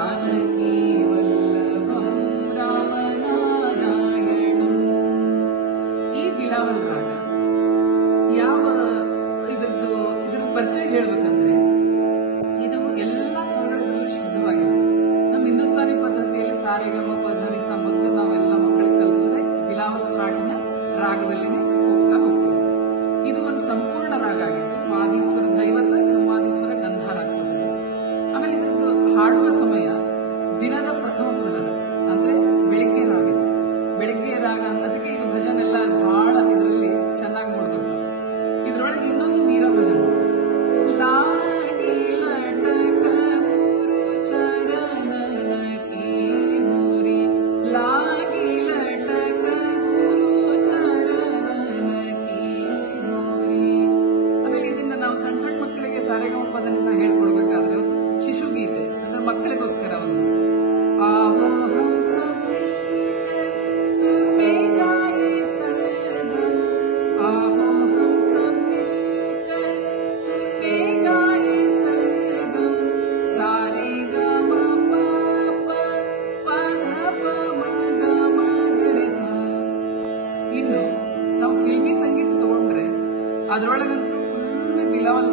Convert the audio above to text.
ಜಾನಕಿ ವಲ್ಲಭಂ ರಾಮನಾರಾಯಣಂ. ಈ ಬಿಲಾವಲ್ ರಾಗ ಯಾವ ಇದ್ರದ್ದು ಪರಿಚಯ ಹೇಳ್ಬೇಕಂದ್ರೆ, ಇದು ಎಲ್ಲ ಸ್ವರಗಳಲ್ಲಿ ಶುದ್ಧವಾಗಿದೆ. ನಮ್ಮ ಹಿಂದೂಸ್ತಾನಿ ಪದ್ಧತಿಯಲ್ಲಿ ಸಾರೆಗಮ ಪಧನಿಸ ಮೊದಲು ನಾವೆಲ್ಲ ಮಕ್ಕಳಿಗೆ ಕಲಿಸೋದೆ ಬಿಲಾವಲ್ ಥಾಟಿನ ರಾಗದಲ್ಲಿನೇ ಹೋಗ್ತಾ ಹೋಗ್ತೀವಿ. ಇದು ಒಂದು ಸಂಪೂರ್ಣ ರಾಗ ಆಗಿದ್ದು ವಾದೀಶ್ವರ ದೈವತ ಸಂವಾದೀಶ್ವರ ಗಂಧಾರಾಗ್ತದೆ. ಆಮೇಲೆ ಇದ್ರದ್ದು ಹಾಡುವ ಸಮಯ ದಿನದ ಪ್ರಥಮ ಪ್ರಹರ, ಅಂದ್ರೆ ಬೆಳಿಗ್ಗೆ ರಾಗ. ಬೆಳಿಗ್ಗೆ ರಾಗ ಅನ್ನೋದಕ್ಕೆ ಇದು ಭಜನೆ ಎಲ್ಲ ಬಹಳ ಇದರಲ್ಲಿ ಚೆನ್ನಾಗಿ ಮೂಡ್ಬರ್ತದೆ. ಇದ್ರೊಳಗೆ ಇನ್ನೊಂದು ಮೀರಾ ಭಜನೆ, ಲಾಗಿ ಲಟಕ ಗುರು ಚರಣನ ಕೀ ಮುರಿ, ಲಾಗಿ ಲಟಕ ಗುರು ಚರಣನ ಕೀ ಮುರಿ. ಆಮೇಲೆ ಇದನ್ನ ನಾವು ಸಣ್ಣ ಸಣ್ಣ ಮಕ್ಕಳಿಗೆ ಸಾರೆಗಮ ಪದನಿಸ ಹೇಳ್ಕೊಡ್ಬೇಕಾದ್ರೆ ಒಂದು ಶಿಶು ಗೀತೆ ಅಂದ್ರೆ ಮಕ್ಕಳಿಗೋಸ್ಕರ ಒಂದು ಆವೋಹಂ ಸುಮೇಗಾಯೇ ಸರ್ಗಂ, ಆವೋಹಂ ಸುಮೇಗಾಯೇ ಸರ್ಗಂ, ಸಾರೆ ಗಮ ಪಾಪ ಪಧ ಪಮ ಗಮ ಗರಿಸ. ಇನ್ನು ನಾವು ಫಿಲ್ಮಿ ಸಂಗೀತ ತಗೊಂಡ್ರೆ ಅದ್ರೊಳಗಂತೂ ಫುಲ್ ಬಿಲಾವಲ್